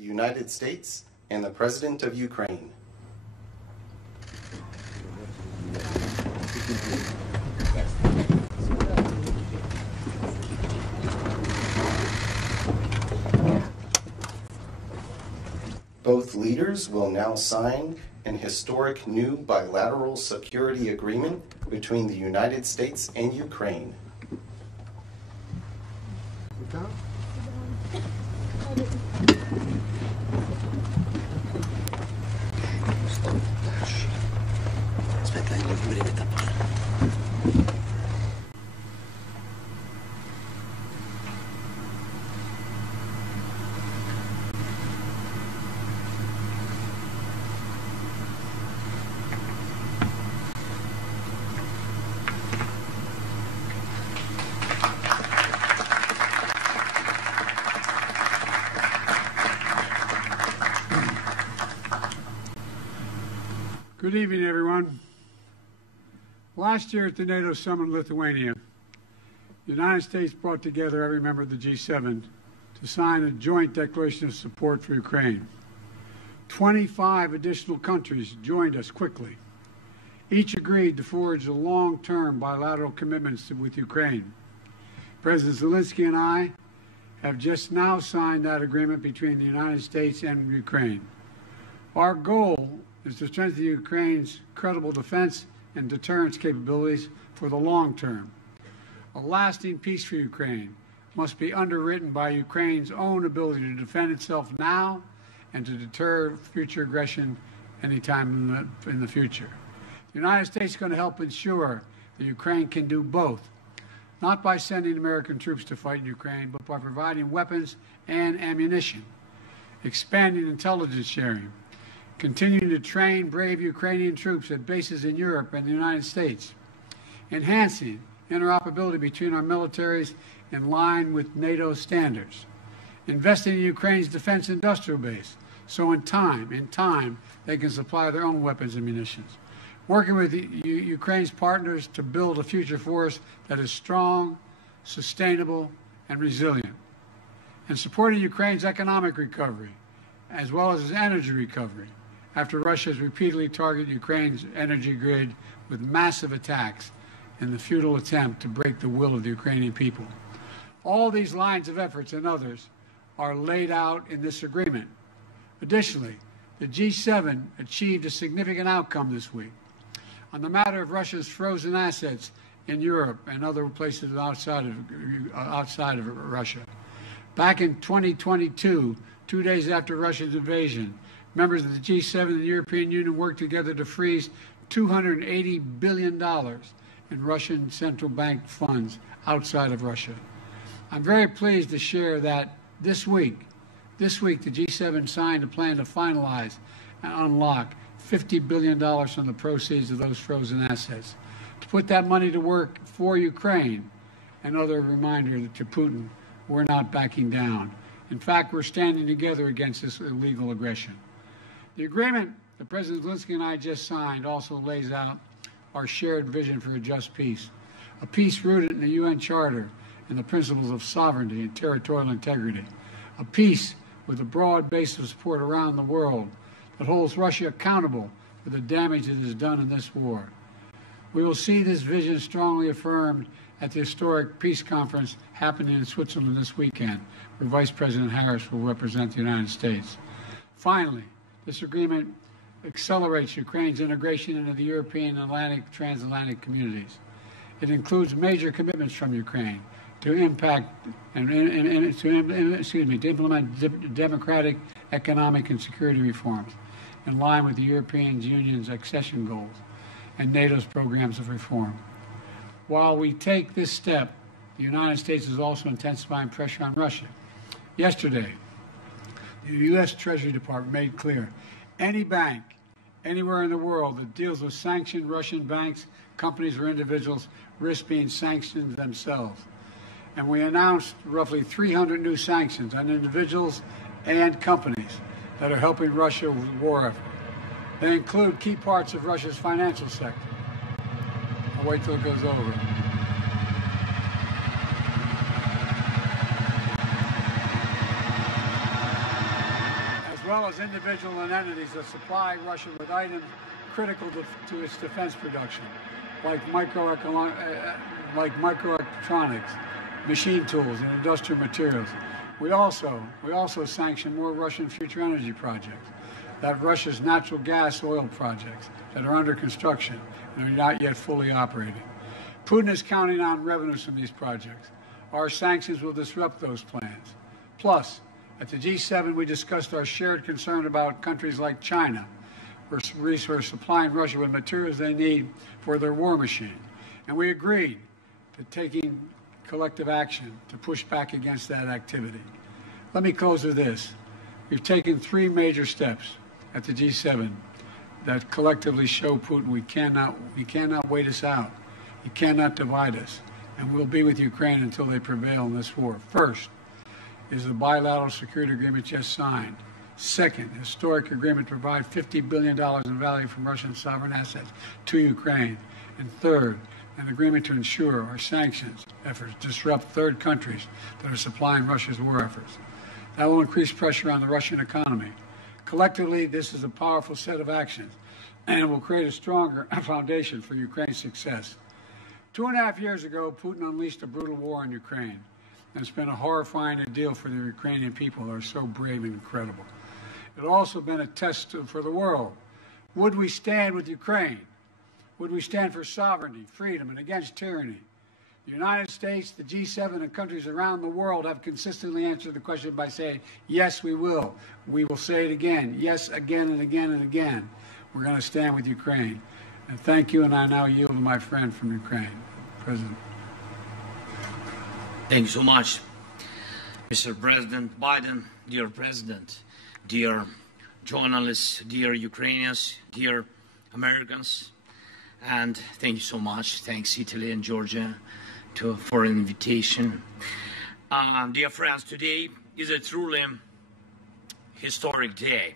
the United States and the President of Ukraine. Both leaders will now sign an historic new bilateral security agreement between the United States and Ukraine. Good evening, everyone. Last year at the NATO summit in Lithuania, the United States brought together every member of the G7 to sign a joint declaration of support for Ukraine. 25 additional countries joined us quickly. Each agreed to forge a long-term bilateral commitments with Ukraine. President Zelenskyy and I have just now signed that agreement between the United States and Ukraine. Our goal is to strengthen Ukraine's credible defense and deterrence capabilities for the long term. A lasting peace for Ukraine must be underwritten by Ukraine's own ability to defend itself now and to deter future aggression anytime in the future. The United States is going to help ensure that Ukraine can do both, not by sending American troops to fight in Ukraine, but by providing weapons and ammunition, expanding intelligence sharing, continuing to train brave Ukrainian troops at bases in Europe and the United States, enhancing interoperability between our militaries in line with NATO standards, investing in Ukraine's defense industrial base so in time they can supply their own weapons and munitions, working with Ukraine's partners to build a future force that is strong, sustainable, and resilient, and supporting Ukraine's economic recovery as well as its energy recovery, after Russia has repeatedly targeted Ukraine's energy grid with massive attacks in the futile attempt to break the will of the Ukrainian people. All these lines of efforts and others are laid out in this agreement. Additionally, the G7 achieved a significant outcome this week on the matter of Russia's frozen assets in Europe and other places outside of Russia. Back in 2022, 2 days after Russia's invasion, members of the G7 and the European Union worked together to freeze $280 billion in Russian central bank funds outside of Russia. I'm very pleased to share that this week, the G7 signed a plan to finalize and unlock $50 billion from the proceeds of those frozen assets, to put that money to work for Ukraine. Another reminder to Putin, we're not backing down. In fact, we're standing together against this illegal aggression. The agreement that President Zelenskyy and I just signed also lays out our shared vision for a just peace, a peace rooted in the UN Charter and the principles of sovereignty and territorial integrity, a peace with a broad base of support around the world that holds Russia accountable for the damage it has done in this war. We will see this vision strongly affirmed at the historic peace conference happening in Switzerland this weekend, where Vice President Harris will represent the United States. Finally, this agreement accelerates Ukraine's integration into the European and transatlantic communities. It includes major commitments from Ukraine to implement democratic, economic, and security reforms in line with the European Union's accession goals and NATO's programs of reform. While we take this step, the United States is also intensifying pressure on Russia. Yesterday, the U.S. Treasury Department made clear any bank anywhere in the world that deals with sanctioned Russian banks, companies, or individuals risk being sanctioned themselves. And we announced roughly 300 new sanctions on individuals and companies that are helping Russia with the war effort. They include key parts of Russia's financial sector. I'll wait till it goes over. well as individuals and entities that supply Russia with items critical to its defense production, like microelectronics, machine tools, and industrial materials. We also sanction more Russian future energy projects, that Russia's natural gas oil projects that are under construction and are not yet fully operating. Putin is counting on revenues from these projects. Our sanctions will disrupt those plans. Plus, at the G7, we discussed our shared concern about countries like China, who are supplying Russia with materials they need for their war machine. And we agreed to taking collective action to push back against that activity. Let me close with this. We've taken 3 major steps at the G7 that collectively show Putin he cannot wait us out. He cannot divide us. And we'll be with Ukraine until they prevail in this war. First is the bilateral security agreement just signed. Second, historic agreement to provide $50 billion in value from Russian sovereign assets to Ukraine. And third, an agreement to ensure our sanctions efforts disrupt third countries that are supplying Russia's war efforts. That will increase pressure on the Russian economy. Collectively, this is a powerful set of actions, and it will create a stronger foundation for Ukraine's success. 2.5 years ago, Putin unleashed a brutal war on Ukraine, and it's been a horrifying ordeal for the Ukrainian people who are so brave and incredible. It's also been a test for the world. Would we stand with Ukraine? Would we stand for sovereignty, freedom, and against tyranny? The United States, the G7, and countries around the world have consistently answered the question by saying, yes, we will. We will say it again. Yes, again and again and again. We're going to stand with Ukraine. And thank you, and I now yield to my friend from Ukraine, President. Thank you so much, Mr. President Biden, dear President, dear journalists, dear Ukrainians, dear Americans, and thank you so much. Thanks, Italy and Georgia, for an invitation. Dear friends, today is a truly historic day,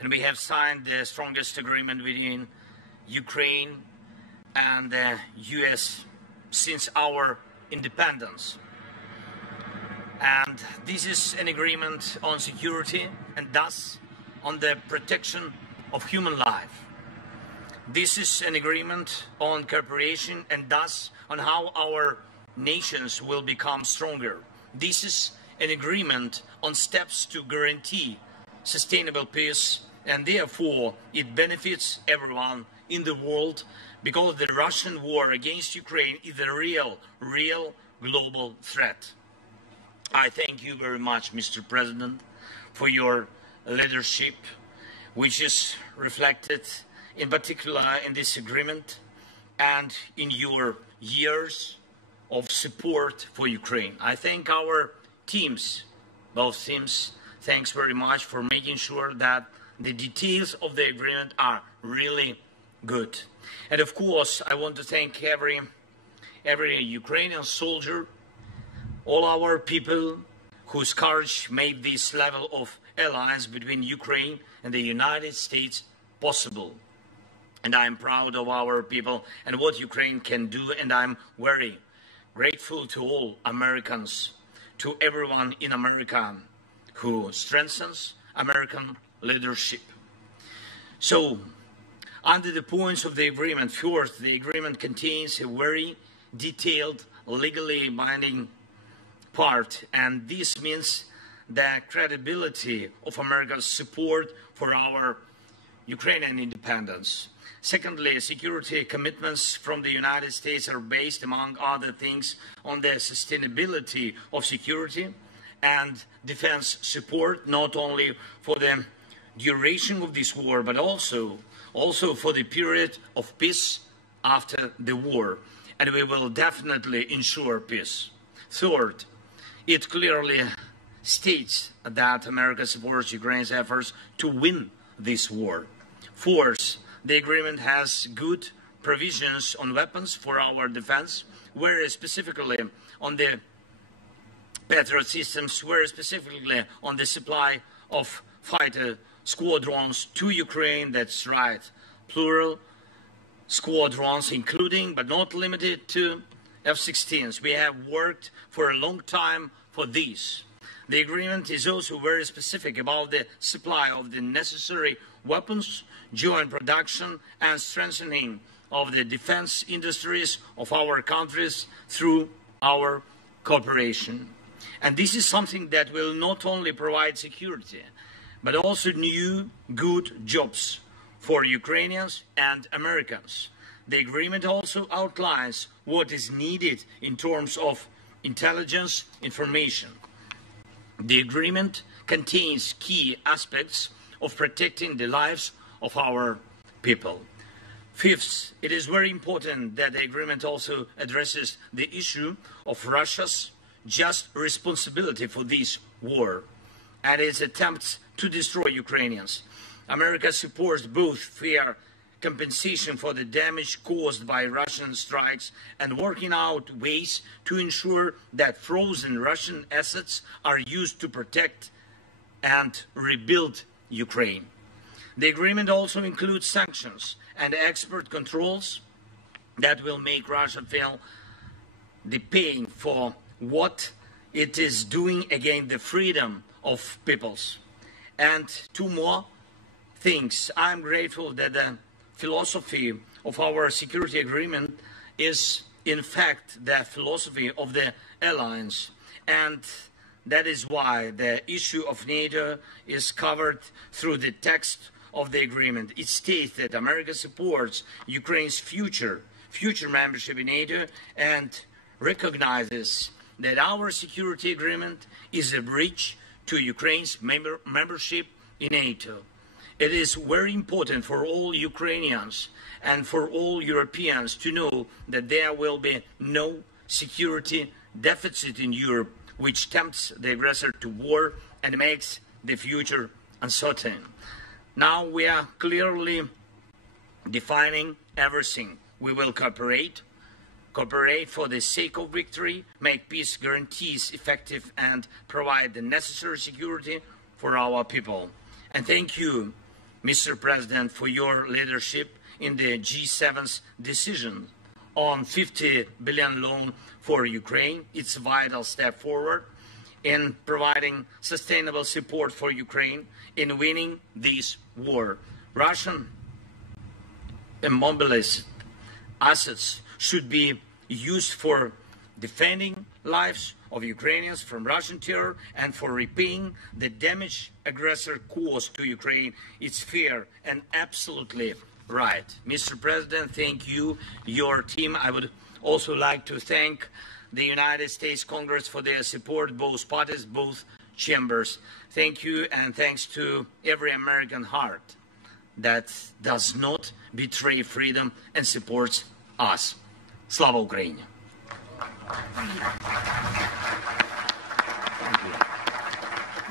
and we have signed the strongest agreement between Ukraine and the U.S. since our independence. And this is an agreement on security and thus on the protection of human life. This is an agreement on cooperation and thus on how our nations will become stronger. This is an agreement on steps to guarantee sustainable peace, and therefore it benefits everyone in the world, because the Russian war against Ukraine is a real global threat. I thank you very much, Mr. President, for your leadership, which is reflected in particular in this agreement and in your years of support for Ukraine. I thank our teams, both teams. Thanks very much for making sure that the details of the agreement are really good. And of course, I want to thank every Ukrainian soldier, all our people whose courage made this level of alliance between Ukraine and the United States possible. And I'm proud of our people and what Ukraine can do, and I'm very grateful to all Americans, to everyone in America who strengthens American leadership. So, under the points of the agreement, first, the agreement contains a very detailed, legally binding part, and this means the credibility of America's support for our Ukrainian independence. Secondly, security commitments from the United States are based, among other things, on the sustainability of security and defense support, not only for the duration of this war, but also for the period of peace after the war. And we will definitely ensure peace. Third, it clearly states that America supports Ukraine's efforts to win this war. Fourth, the agreement has good provisions on weapons for our defense, whereas specifically on the Patriot systems, whereas specifically on the supply of fighter squadrons to Ukraine. That's right, plural squadrons, including but not limited to F-16s. We have worked for a long time for this. The agreement is also very specific about the supply of the necessary weapons, joint production, and strengthening of the defense industries of our countries through our cooperation. And this is something that will not only provide security, but also new, good jobs for Ukrainians and Americans. The agreement also outlines what is needed in terms of intelligence information. The agreement contains key aspects of protecting the lives of our people. Fifth, it is very important that the agreement also addresses the issue of Russia's just responsibility for this war and its attempts to destroy Ukrainians. America supports both fair compensation for the damage caused by Russian strikes and working out ways to ensure that frozen Russian assets are used to protect and rebuild Ukraine. The agreement also includes sanctions and export controls that will make Russia feel the pain for what it is doing against the freedom of peoples. And two more things. I'm grateful that the philosophy of our security agreement is in fact the philosophy of the alliance, and that is why the issue of NATO is covered through the text of the agreement. It states that America supports Ukraine's future membership in NATO and recognizes that our security agreement is a bridge to Ukraine's membership in NATO. It is very important for all Ukrainians and for all Europeans to know that there will be no security deficit in Europe, which tempts the aggressor to war and makes the future uncertain. Now we are clearly defining everything. We will cooperate for the sake of victory, make peace guarantees effective, and provide the necessary security for our people. And thank you, Mr. President, for your leadership in the G7's decision on 50 billion loan for Ukraine. It's a vital step forward in providing sustainable support for Ukraine in winning this war. Russian immobilized assets should be used for defending lives of Ukrainians from Russian terror and for repaying the damage aggressor caused to Ukraine. It's fair and absolutely right. Mr. President, thank you, your team. I would also like to thank the United States Congress for their support, both parties, both chambers. Thank you, and thanks to every American heart that does not betray freedom and supports us. Slava Ukraini!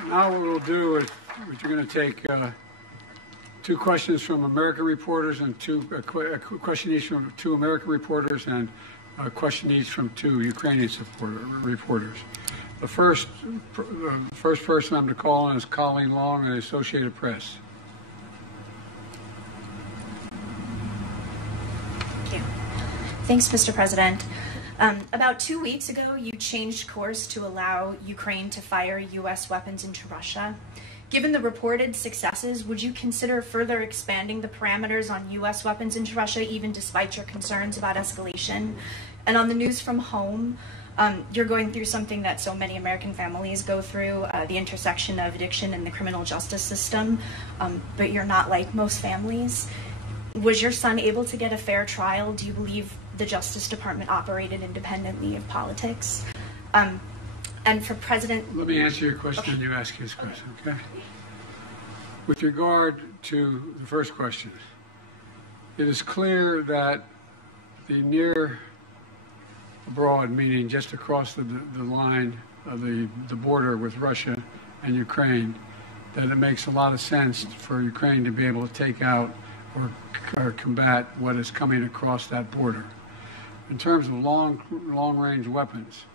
Now what we'll do is we're going to take two questions from American reporters and a question each from two American reporters and a question each from two Ukrainian reporters. The first person I'm going to call on is Colleen Long of the Associated Press. Thank you. Thanks, Mr. President. About 2 weeks ago, you changed course to allow Ukraine to fire U.S. weapons into Russia. Given the reported successes, would you consider further expanding the parameters on U.S. weapons into Russia, even despite your concerns about escalation? And on the news from home, you're going through something that so many American families go through, the intersection of addiction and the criminal justice system, but you're not like most families. Was your son able to get a fair trial? Do you believe the Justice Department operated independently of politics? And for President... Let me answer your question and you ask his question, okay? With regard to the first question, it is clear that the near abroad, meaning just across the line of the border with Russia and Ukraine, that it makes a lot of sense for Ukraine to be able to take out or combat what is coming across that border. In terms of longer-range weapons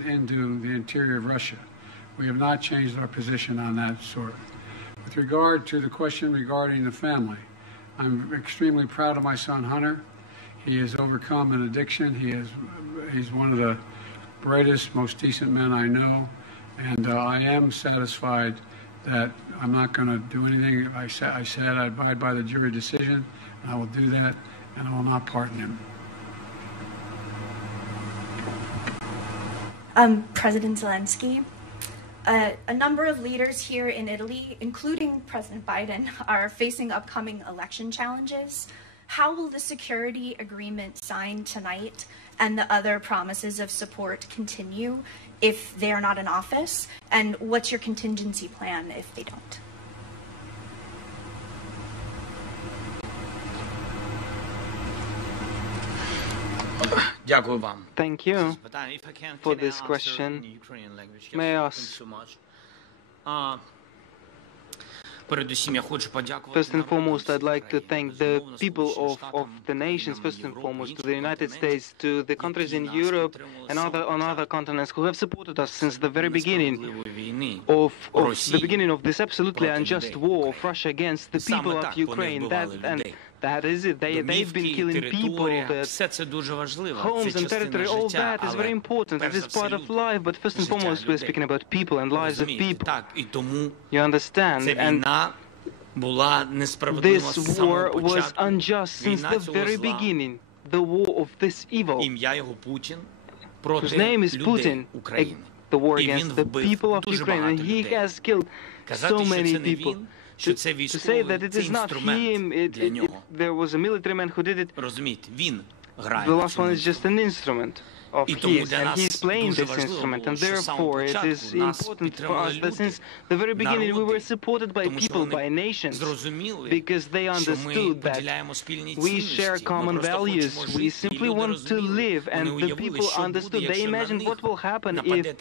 into the interior of Russia, we have not changed our position on that sort. With regard to the question regarding the family, I'm extremely proud of my son Hunter. He has overcome an addiction. He's one of the brightest, most decent men I know, And I am satisfied that I'm not going to do anything. I said I abide by the jury decision, and I will do that, and I will not pardon him. President Zelenskyy, a number of leaders here in Italy, including President Biden, are facing upcoming election challenges. How will the security agreement signed tonight and the other promises of support continue if they are not in office? And what's your contingency plan if they don't? Thank you for this question. May I ask? First and foremost, I'd like to thank the people of the nations, first and foremost, to the United States, to the countries in Europe and on other continents who have supported us since the very beginning of this absolutely unjust war of Russia against the people of Ukraine. That is it. They've been killing people, homes and territory. All that is very important. It is part of life. But first and foremost, we're speaking about people and lives of people. You understand? And this war was unjust since the very beginning. The war of this evil, whose name is Putin, the war against the people of Ukraine. And he has killed so many people. To say that it is not him, there was a military man who did it. The last one is just an instrument of his, and he's playing this instrument, and therefore it is important for us that since the very beginning we were supported by people, by nations, because they understood that we share common values. We simply want to live, and the people understood. They imagined what will happen if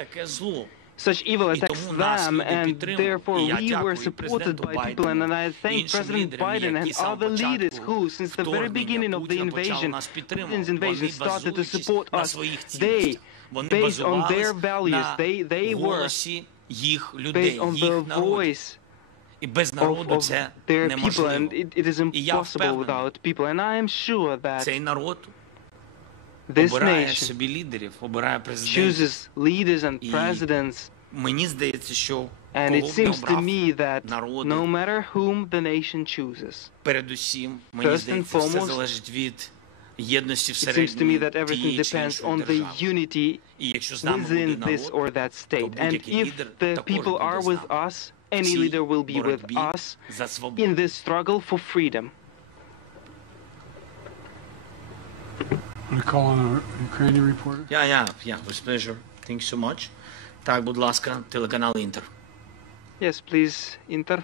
such evil attacks them, and therefore we were supported by people. And I thank President Biden and other leaders who, since the very beginning of the invasion, Putin's invasion, started to support us. They, based on their values, they were based on the voice of their people, and it is impossible without people. And I am sure that this nation chooses leaders and presidents, and it seems to me that no matter whom the nation chooses, first and foremost, it seems to me that everything depends on the unity within this or that state. And if the people are with us, any leader will be with us in this struggle for freedom. Want to call on a Ukrainian reporter? Yeah, with pleasure. Thank you so much. Так, будь ласка, телеканал Інтер. Yes, please, Inter.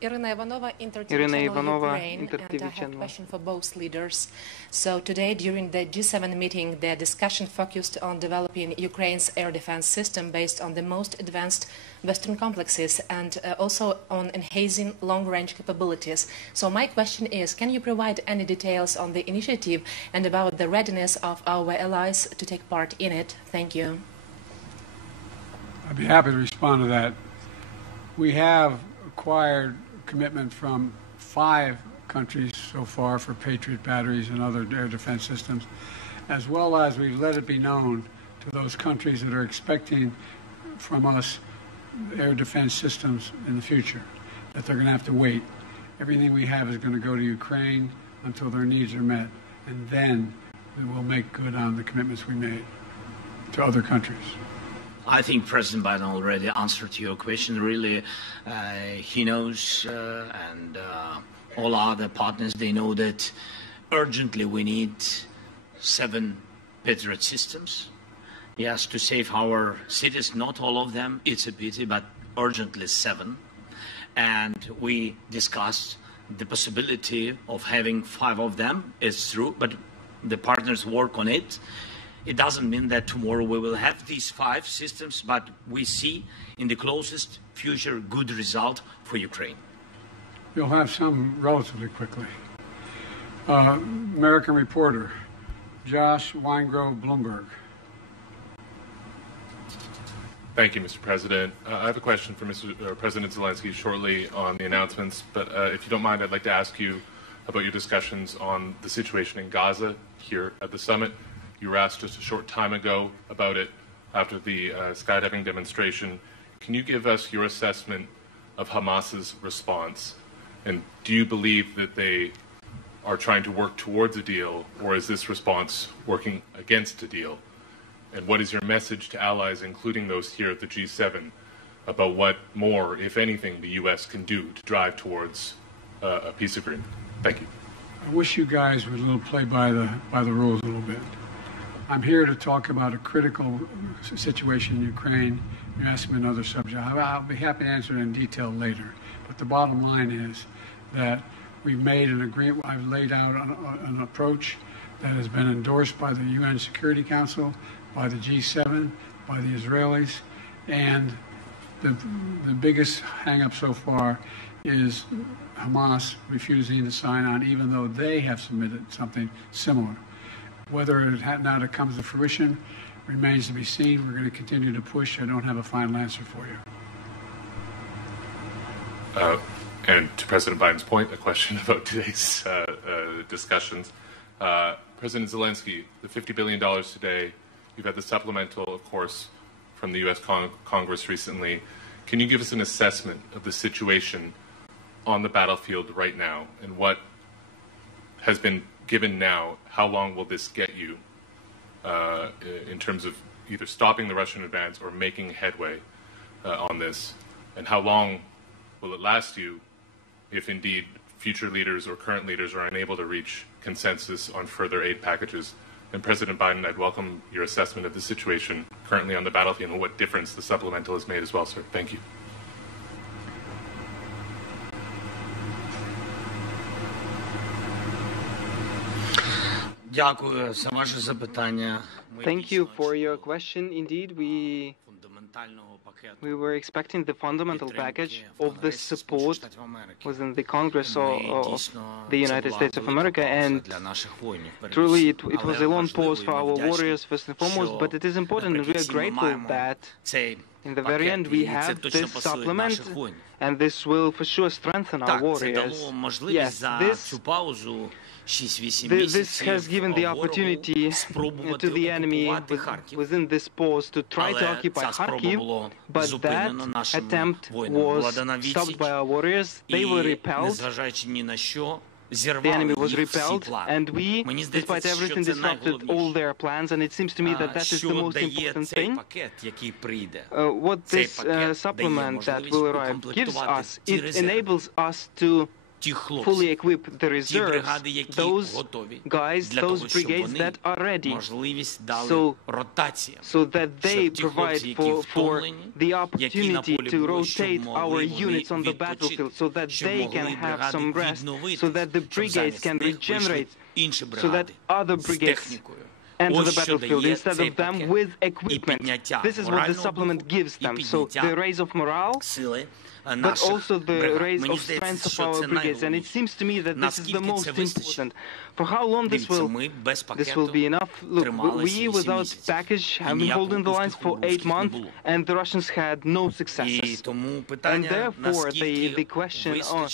Irina Ivanova, Inter Ukraine, and I have a question for both leaders. So today, during the G7 meeting, the discussion focused on developing Ukraine's air defense system based on the most advanced Western complexes and also on enhancing long-range capabilities. So my question is, can you provide any details on the initiative and about the readiness of our allies to take part in it? Thank you. I'd be happy to respond to that. We have acquired commitment from 5 countries so far for Patriot batteries and other air defense systems, as well as we've let it be known to those countries that are expecting from us air defense systems in the future, that they're going to have to wait. Everything we have is going to go to Ukraine until their needs are met, and then we will make good on the commitments we made to other countries. I think President Biden already answered your question. Really, he knows, and all other partners, they know that urgently we need 7 Patriot systems. Yes, to save our cities, not all of them. It's a pity, but urgently 7. And we discussed the possibility of having 5 of them. It's true, but the partners work on it. It doesn't mean that tomorrow we will have these 5 systems, but we see in the closest future good result for Ukraine. You'll have some relatively quickly. American reporter, Josh Weingrove, Bloomberg. Thank you, Mr. President. I have a question for President Zelenskyy shortly on the announcements, but if you don't mind, I'd like to ask you about your discussions on the situation in Gaza here at the summit. You were asked just a short time ago about it. after the skydiving demonstration. Can you give us your assessment of Hamas's response? And do you believe that they are trying to work towards a deal, or is this response working against a deal? And what is your message to allies, including those here at the G7, about what more, if anything, the U.S. can do to drive towards a peace agreement? Thank you. I wish you guys would play by the rules a little bit. I'm here to talk about a critical situation in Ukraine. You asked me another subject. I'll be happy to answer it in detail later. But the bottom line is that we've made an agreement. I've laid out an approach that has been endorsed by the UN Security Council, by the G7, by the Israelis, and the biggest hang-up so far is Hamas refusing to sign on, even though they have submitted something similar. Whether it now comes to fruition remains to be seen. We're going to continue to push. I don't have a final answer for you. And to President Biden's point, a question about today's discussions. President Zelenskyy, the $50 billion today, you've had the supplemental, of course, from the U.S. Congress recently. Can you give us an assessment of the situation on the battlefield right now, and what has been given now? How long will this get you in terms of either stopping the Russian advance or making headway on this? And how long will it last you if indeed future leaders or current leaders are unable to reach consensus on further aid packages? And President Biden, I'd welcome your assessment of the situation currently on the battlefield and what difference the supplemental has made as well, sir. Thank you. Thank you for your question. Indeed, we were expecting the fundamental package of the support within the Congress of the United States of America, and truly it was a long pause for our warriors first and foremost, but it is important, and we are grateful that in the very end we have this supplement, and this will for sure strengthen our warriors. Yes, this has given the opportunity to the enemy within this pause to try to occupy Kharkiv, but that attempt was stopped by our warriors. They were repelled. The enemy was repelled, and we, despite everything, disrupted all their plans, and it seems to me that that is the most important thing. What this supplement that will arrive gives us, it enables us to fully equip the reserves, those guys, those brigades that are ready, so that they provide for the opportunity to rotate our units on the battlefield, so that they can have some rest, so that the brigades can regenerate, so that other brigades enter the battlefield instead of them with equipment. This is what the supplement gives them. So the raise of morale, but also the raise of strength of our brigades. And it seems to me that this is the most important. For how long this will be enough? Look, we without package have been holding the lines for 8 months, and the Russians had no successes. And therefore, the question on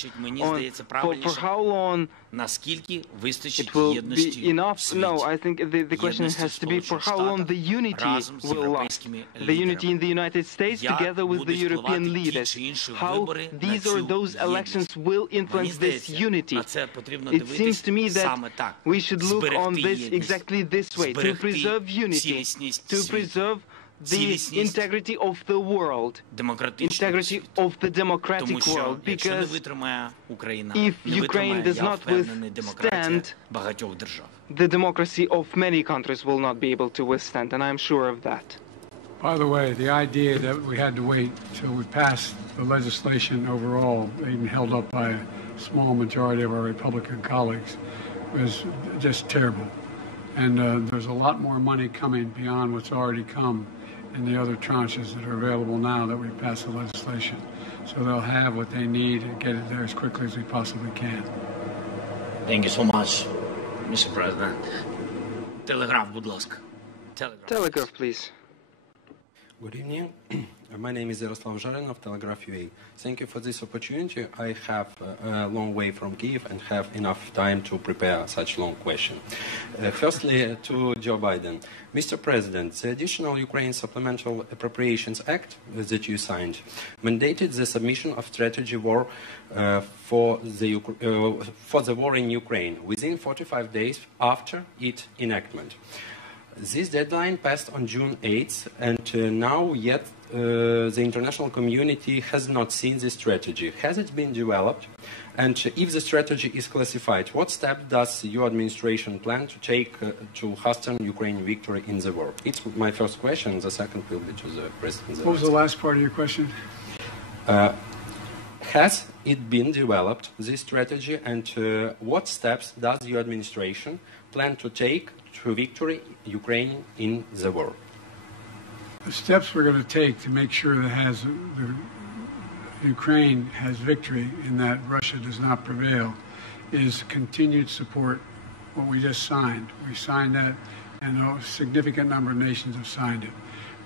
for how long it will be enough? No, I think the question has to be for how long the unity will last. The unity in the United States together with the European leaders. How these or those elections will influence this unity. It seems to me that we should look on this exactly this way, to preserve unity, to preserve the integrity of the world, integrity of the democratic world, because if Ukraine does not withstand, the democracy of many countries will not be able to withstand, and I'm sure of that. By the way, the idea that we had to wait till we passed the legislation overall, even held up by a small majority of our Republican colleagues, was just terrible. And there's a lot more money coming beyond what's already come in the other tranches that are available now that we passed the legislation. So they'll have what they need and get it there as quickly as we possibly can. Thank you so much, Mr. President. Telegraph, будь ласка. Telegraph, please. Good evening. My name is Yaroslav Zharin of Telegraph UA. Thank you for this opportunity. I have a long way from Kiev and have enough time to prepare such long question. Firstly, to Joe Biden. Mr. President, the additional Ukraine Supplemental Appropriations Act that you signed mandated the submission of strategy war for the war in Ukraine within 45 days after its enactment. This deadline passed on June 8th, and now yet the international community has not seen this strategy. Has it been developed? And if the strategy is classified, what step does your administration plan to take to hasten Ukraine victory in the war? It's my first question. The second will be to the President. What was the last part of your question? Has it been developed, this strategy, and what steps does your administration plan to take to victory Ukraine in the war? The steps we're going to take to make sure that Ukraine has victory and that Russia does not prevail is continued support. What we just signed. We signed that, and a significant number of nations have signed it.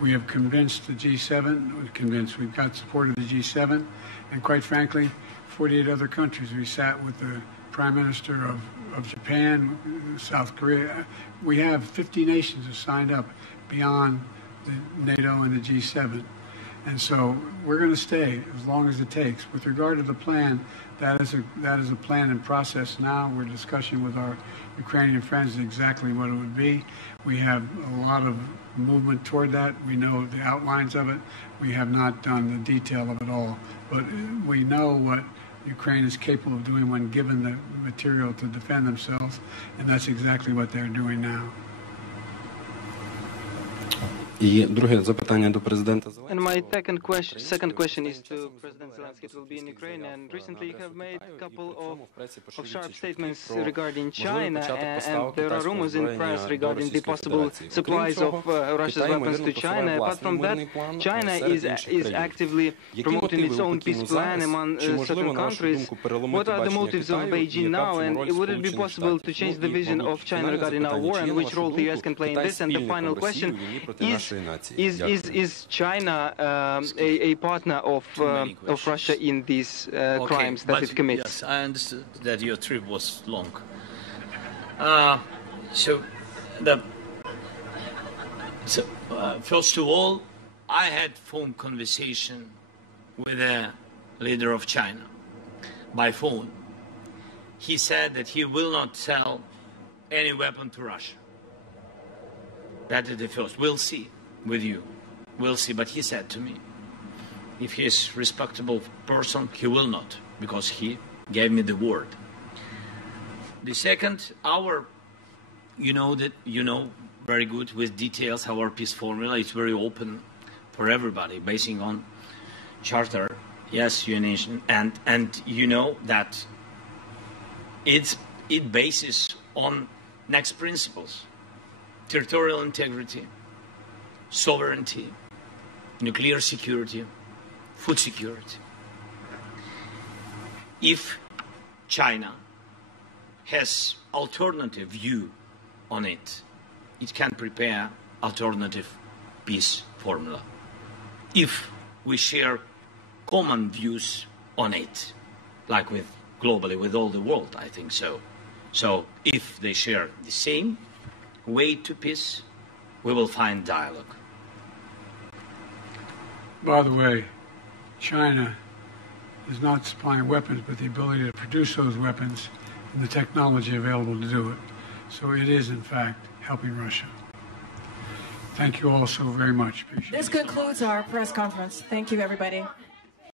We have convinced the G7, we've got support of the G7, and quite frankly, 48 other countries. We sat with the Prime Minister of Japan, South Korea. We have 50 nations have signed up beyond the NATO and the G7. And so we're going to stay as long as it takes. With regard to the plan, that is a plan in process now. We're discussing with our Ukrainian friends exactly what it would be. We have a lot of movement toward that. We know the outlines of it. We have not done the detail of it all. But we know what Ukraine is capable of doing when given the material to defend themselves, and that's exactly what they're doing now. І друге запитання до президента Зеленського. And my second question is to President Zelenskyy. It will be in Ukraine. And recently you have made a couple of sharp statements regarding China, and there are rumors in press regarding the possible supplies of Russia's weapons to China. Apart from that, China is actively promoting its own peace plan among certain countries. What are the motives of Beijing now, and would it be possible to change the vision of China regarding our war, and which role the US can play in this? And the final question is China a partner of Russia in these crimes that it commits? Yes, I understood that your trip was long. First of all, I had phone conversation with the leader of China by phone. He said that he will not sell any weapon to Russia. That is the first. We'll see with you. We'll see. But he said to me, if he is a respectable person, he will not, because he gave me the word. The second, you know very good with details our peace formula. It's very open for everybody, basing on charter, yes, UN, and you know that it bases on next principles: territorial integrity, sovereignty, nuclear security, food security. If China has alternative view on it, it can prepare alternative peace formula. If we share common views on it, like with globally with all the world, I think so. So if they share the same way to peace, we will find dialogue. By the way, China is not supplying weapons, but the ability to produce those weapons and the technology available to do it. So it is, in fact, helping Russia. Thank you all so very much. Appreciate it. This concludes our press conference. Thank you, everybody.